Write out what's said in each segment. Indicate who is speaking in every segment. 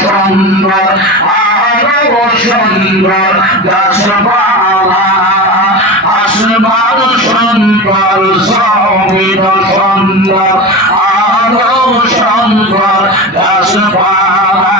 Speaker 1: সুন্দর আরও সুন্দর গাছপালা আসমান সুন্দর জমিন সুন্দর আরও সুন্দর গাছপালা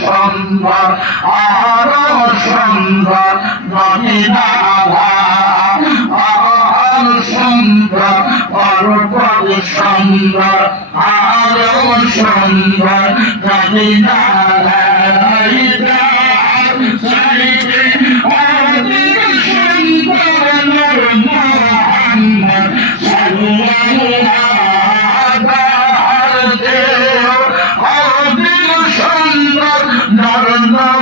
Speaker 1: সুন্দর আরও সুন্দর নদীনালা আরও সুন্দর পর্বত সুন্দর আরও সুন্দর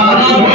Speaker 1: Amém.